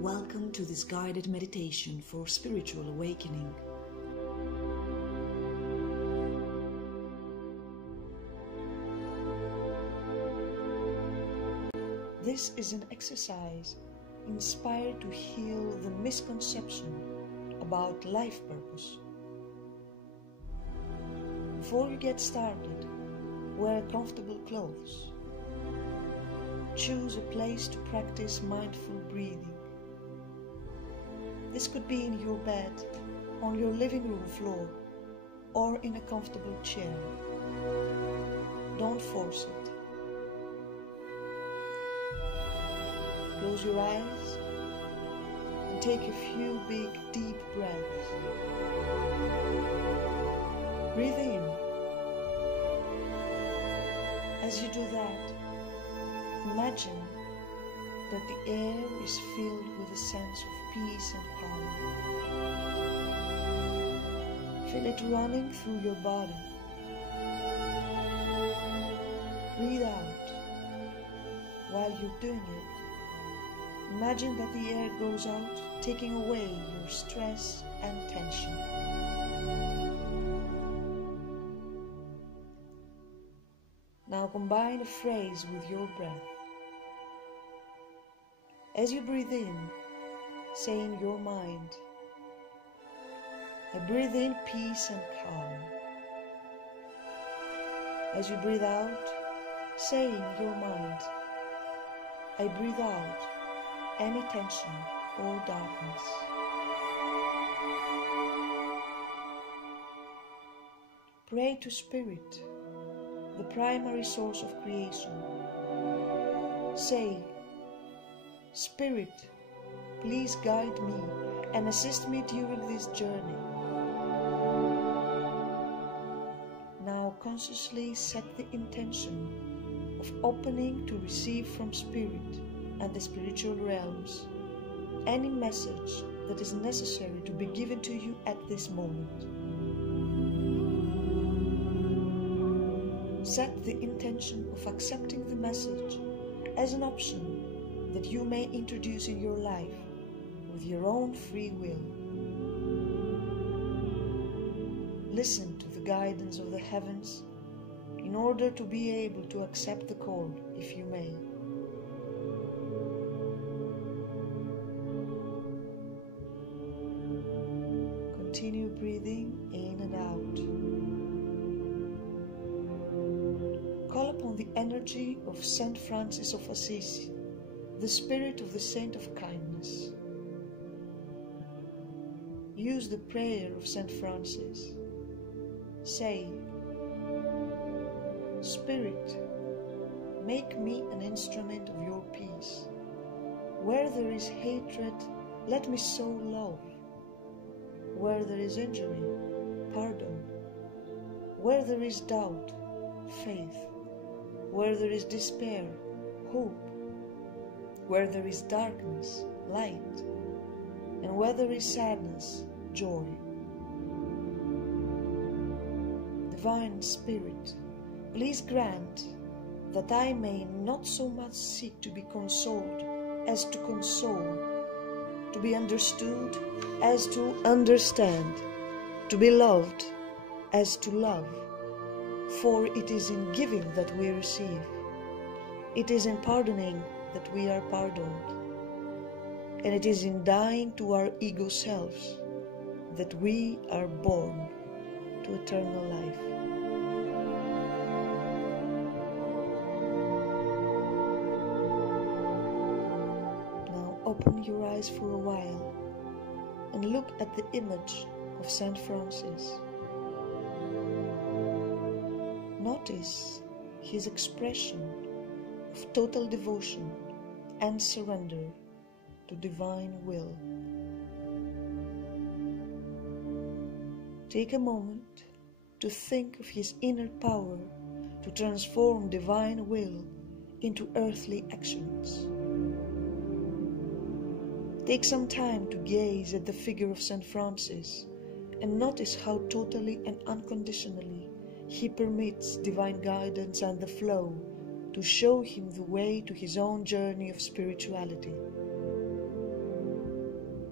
Welcome to this guided meditation for spiritual awakening. This is an exercise inspired to heal the misconception about life purpose. Before you get started, wear comfortable clothes. Choose a place to practice mindful breathing. This could be in your bed, on your living room floor, or in a comfortable chair. Don't force it. Close your eyes and take a few big, deep breaths. Breathe in. As you do that, imagine that the air is filled with a sense of peace and calm. Feel it running through your body. Breathe out. While you're doing it, imagine that the air goes out, taking away your stress and tension. Now combine a phrase with your breath. As you breathe in, say in your mind, I breathe in peace and calm. As you breathe out, say in your mind, I breathe out any tension or darkness. Pray to Spirit, the primary source of creation. Say, Spirit, please guide me and assist me during this journey. Now consciously set the intention of opening to receive from Spirit and the spiritual realms any message that is necessary to be given to you at this moment. Set the intention of accepting the message as an option that you may introduce in your life with your own free will. Listen to the guidance of the heavens in order to be able to accept the call, if you may. Continue breathing in and out. Call upon the energy of Saint Francis of Assisi, the spirit of the Saint of Kindness. Use the prayer of Saint Francis. Say, Spirit, make me an instrument of your peace. Where there is hatred, let me sow love. Where there is injury, pardon. Where there is doubt, faith. Where there is despair, hope. Where there is darkness, light, and where there is sadness, joy. Divine Spirit, please grant that I may not so much seek to be consoled as to console, to be understood as to understand, to be loved as to love, for it is in giving that we receive. It is in pardoning that we are pardoned, and it is in dying to our ego selves that we are born to eternal life. Now open your eyes for a while and look at the image of Saint Francis. Notice his expression of total devotion and surrender to divine will. Take a moment to think of his inner power to transform divine will into earthly actions. Take some time to gaze at the figure of Saint Francis and notice how totally and unconditionally he permits divine guidance and the flow to show him the way to his own journey of spirituality.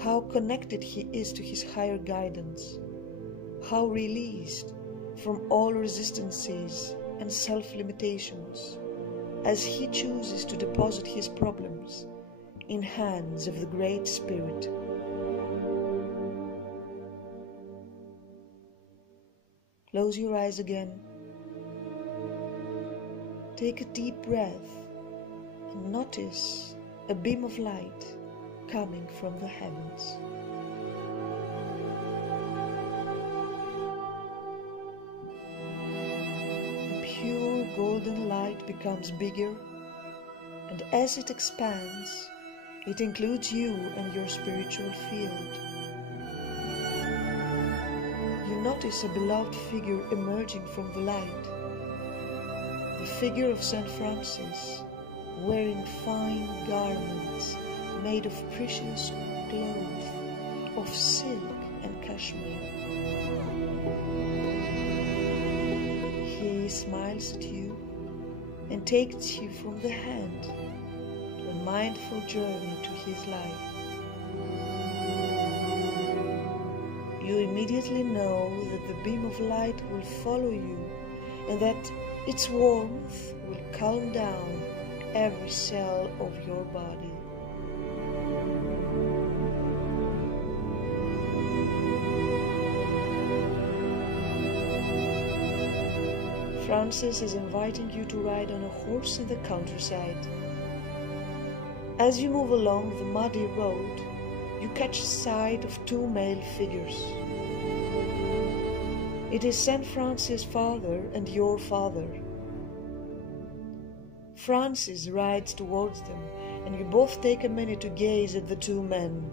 how connected he is to his higher guidance, how released from all resistances and self-limitations, as he chooses to deposit his problems in hands of the Great Spirit. Close your eyes again. Take a deep breath and notice a beam of light coming from the heavens. The pure golden light becomes bigger, and as it expands, it includes you and your spiritual field. You notice a beloved figure emerging from the light, the figure of Saint Francis, wearing fine garments made of precious cloth, of silk and cashmere. He smiles at you and takes you from the hand to a mindful journey to his life. You immediately know that the beam of light will follow you and that its warmth will calm down every cell of your body. Francis is inviting you to ride on a horse in the countryside. As you move along the muddy road, you catch sight of two male figures. It is Saint Francis' father and your father. Francis rides towards them, and you both take a minute to gaze at the two men.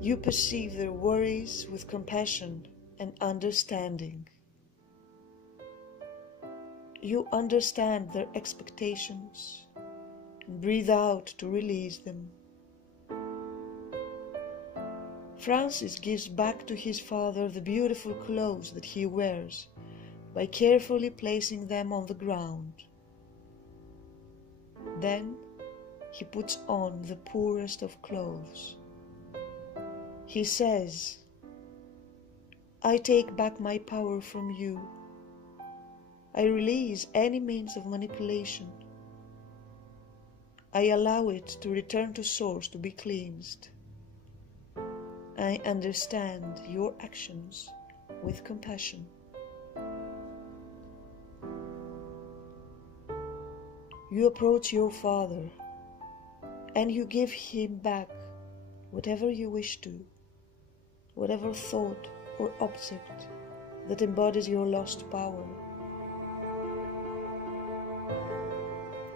You perceive their worries with compassion and understanding. You understand their expectations and breathe out to release them. Francis gives back to his father the beautiful clothes that he wears by carefully placing them on the ground. Then he puts on the poorest of clothes. He says, "I take back my power from you. I release any means of manipulation. I allow it to return to source to be cleansed. I understand your actions with compassion." You approach your father and you give him back whatever you wish to, whatever thought or object that embodies your lost power.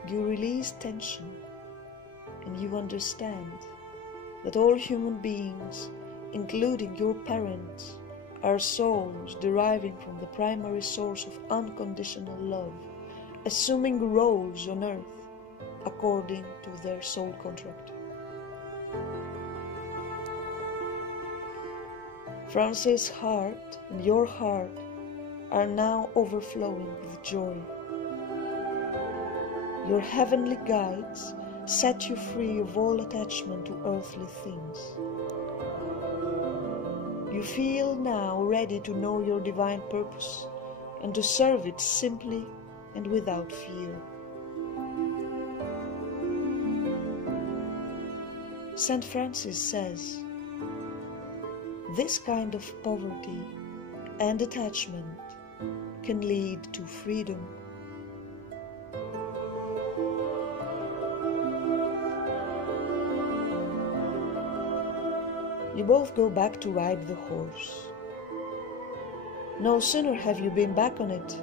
You release tension and you understand that all human beings, including your parents, are souls deriving from the primary source of unconditional love, assuming roles on earth according to their soul contract. Francis' heart and your heart are now overflowing with joy. Your heavenly guides set you free of all attachment to earthly things. You feel now ready to know your divine purpose and to serve it simply and without fear. Saint Francis says, "This kind of poverty and attachment can lead to freedom." You both go back to ride the horse. No sooner have you been back on it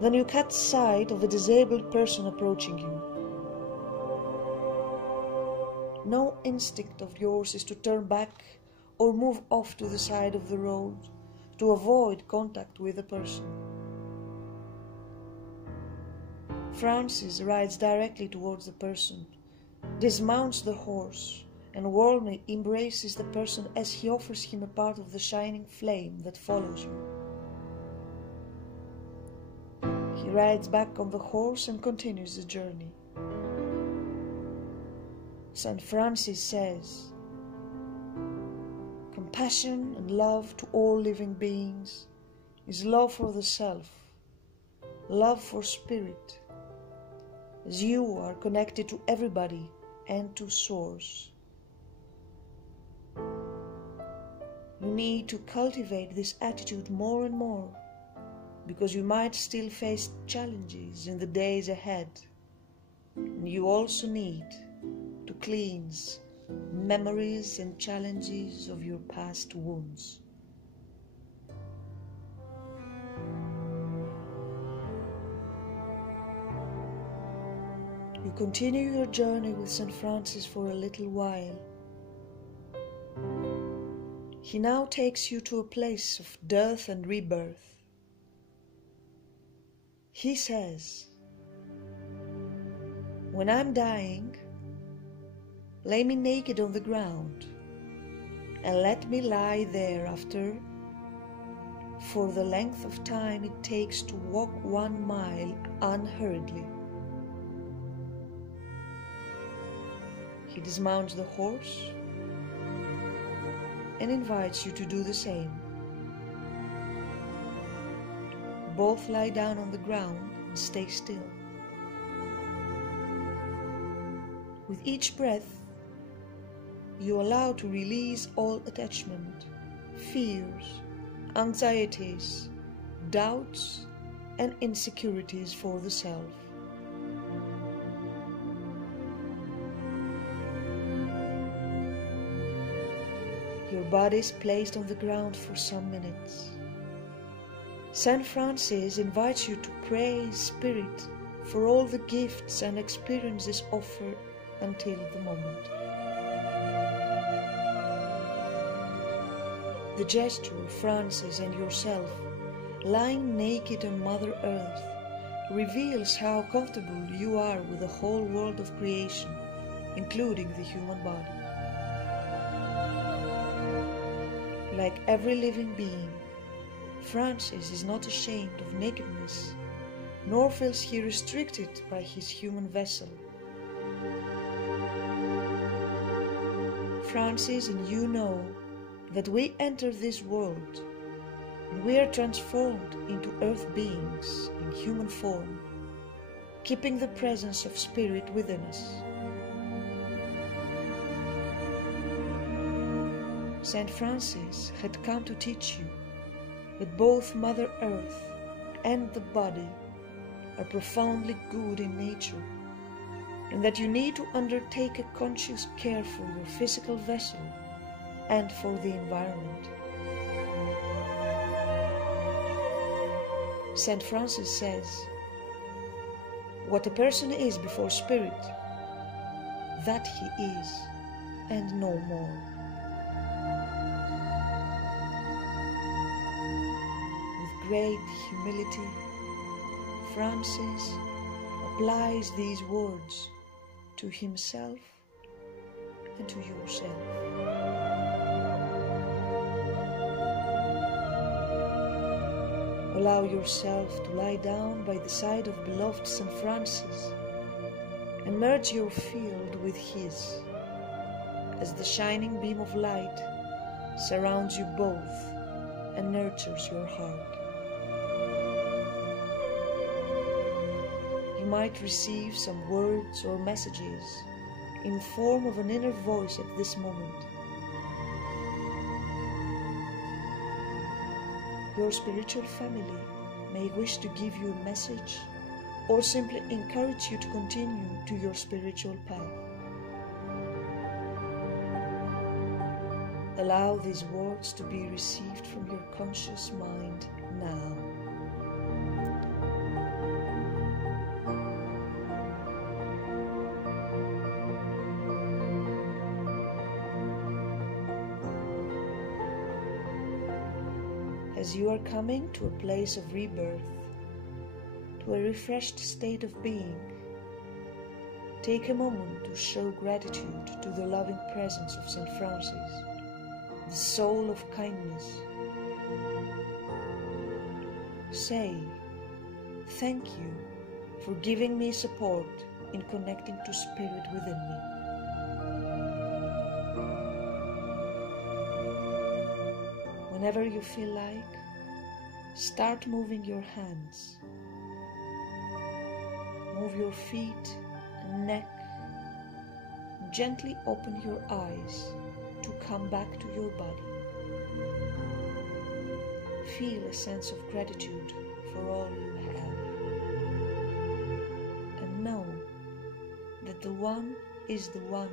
than you catch sight of a disabled person approaching you. No instinct of yours is to turn back or move off to the side of the road to avoid contact with the person. Francis rides directly towards the person, dismounts the horse, and warmly embraces the person as he offers him a part of the shining flame that follows you. He He rides back on the horse and continues the journey. Saint Francis says, compassion and love to all living beings is love for the self, love for spirit, as you are connected to everybody and to Source. You need to cultivate this attitude more and more, because you might still face challenges in the days ahead, and you also need to cleanse memories and challenges of your past wounds. You continue your journey with Saint Francis for a little while. He now takes you to a place of death and rebirth. He says, when I'm dying, lay me naked on the ground and let me lie thereafter for the length of time it takes to walk 1 mile unhurriedly. He dismounts the horse and invites you to do the same. Both lie down on the ground and stay still. With each breath, you allow to release all attachment, fears, anxieties, doubts, and insecurities for the self. Your body is placed on the ground for some minutes. Saint Francis invites you to praise Spirit for all the gifts and experiences offered until the moment. The gesture of Francis and yourself lying naked on Mother Earth reveals how comfortable you are with the whole world of creation, including the human body. Like every living being, Francis is not ashamed of nakedness, nor feels he restricted by his human vessel. Francis and you know that we enter this world and we are transformed into earth beings in human form, keeping the presence of Spirit within us. Saint Francis had come to teach you that both Mother Earth and the body are profoundly good in nature, and that you need to undertake a conscious care for your physical vessel and for the environment. Saint Francis says, what a person is before Spirit, that he is, and no more. With great humility, Francis applies these words to himself and to yourself. Allow yourself to lie down by the side of beloved Saint Francis and merge your field with his, as the shining beam of light surrounds you both and nurtures your heart. You might receive some words or messages in the form of an inner voice at this moment. Your spiritual family may wish to give you a message or simply encourage you to continue to your spiritual path. Allow these words to be received from your conscious mind now. As you are coming to a place of rebirth, to a refreshed state of being, take a moment to show gratitude to the loving presence of Saint Francis, the soul of kindness. Say, thank you for giving me support in connecting to Spirit within me. Whenever you feel like, start moving your hands. Move your feet and neck. Gently open your eyes to come back to your body. Feel a sense of gratitude for all you have. And know that the One is the One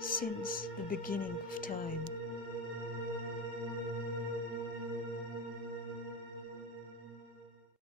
since the beginning of time.